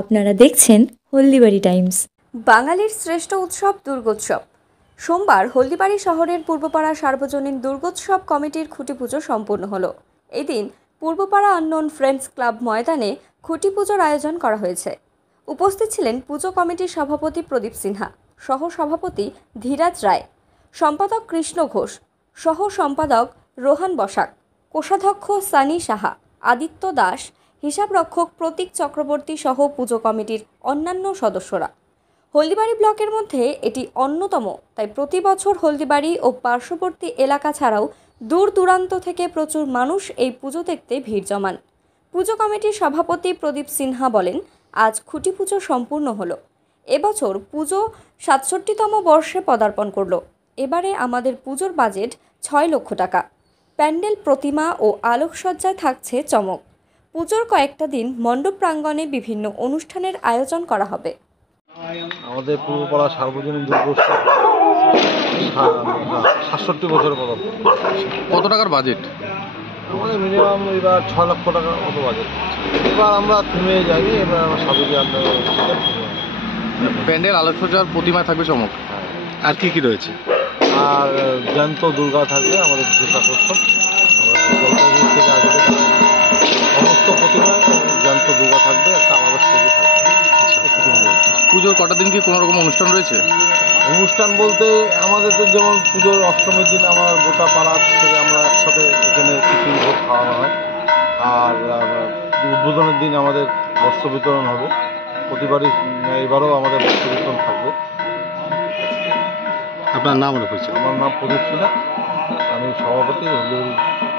আপনারা দেখছেন হলদিবাড়ি টাইমস। বাঙালির শ্রেষ্ঠ উৎসব দুর্গোৎসব। সোমবার হলদিবাড়ি শহরের পূর্বপাড়া সার্বজনীন দুর্গোৎসব কমিটির খুঁটি পুজো সম্পূর্ণ হলো। এদিন পূর্বপাড়া আননোন ফ্রেন্ডস ক্লাব ময়দানে খুঁটি পুজোর আয়োজন করা হয়েছে। উপস্থিত ছিলেন পুজো কমিটির সভাপতি প্রদীপ সিনহা, সহ সভাপতি ধীরাজ রায়, সম্পাদক কৃষ্ণ ঘোষ, সহ সম্পাদক রোহান বসাক, কোষাধ্যক্ষ সানি সাহা, আদিত্য দাস, হিসাবরক্ষক প্রতীক চক্রবর্তী সহ পুজো কমিটির অন্যান্য সদস্যরা। হলদিবাড়ি ব্লকের মধ্যে এটি অন্যতম, তাই প্রতি বছর হলদিবাড়ি ও পার্শ্ববর্তী এলাকা ছাড়াও দূর দূরান্ত থেকে প্রচুর মানুষ এই পুজো দেখতে ভিড় জমান। পুজো কমিটির সভাপতি প্রদীপ সিনহা বলেন, আজ খুঁটি পুজো সম্পূর্ণ হলো। এবছর পুজো ৬৭তম বর্ষে পদার্পণ করলো। এবারে আমাদের পুজোর বাজেট ৬ লক্ষ টাকা। প্যান্ডেল, প্রতিমা ও আলোকসজ্জায় থাকছে চমক। পুজোর কয়েকটা দিন মণ্ডপ প্রাঙ্গণে বিভিন্ন অনুষ্ঠানের আয়োজন করা হবে। আমাদের পূর্বপাড়া সার্বজনীন দুর্গোৎসব ৬৭ বছরের পদার্পণ। কত টাকার বাজেট? আমাদের মিনিমাম এবার ৬ লক্ষ টাকার মতো বাজেট। এবার আমরা থেমে যাইনি, এবার আমরা সাধুজি আন্দোলন। প্যান্ডেল, আলোকসজ্জার, প্রতিমা থাকবে চমক। আর কি কি রয়েছে? আর জ্যান্ত দুর্গা থাকবে আমাদের বিশেষ আকর্ষণ। আমরা জলপাইগুড়ি থেকে আসবে সমস্ত প্রতিমায় জ্যান্ত দুর্গা থাকবে, একটা আমাদের স্টেজে থাকবে। পুজোর কটা দিন কি কোনো রকম অনুষ্ঠান রয়েছে? অনুষ্ঠান বলতে আমাদের তো যেমন পুজোর অষ্টমীর দিন আমার গোটা পাড়া থেকে আমরা একসাথে এখানে খিচুড়ি ভোগ খাওয়ানো হয়। আর উদ্বোধনের দিন আমাদের বস্ত্র বিতরণ হবে। প্রতিবারই এবারও আমাদের বস্ত্র বিতরণ থাকবে। আপনার নাম মনে পড়ছে? আমার নাম প্রদীপ সিনহা, আমি সভাপতি হলদিবাড়ি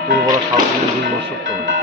পূর্বপাড়া সার্বজনীন দুর্গোৎসব কমিটি।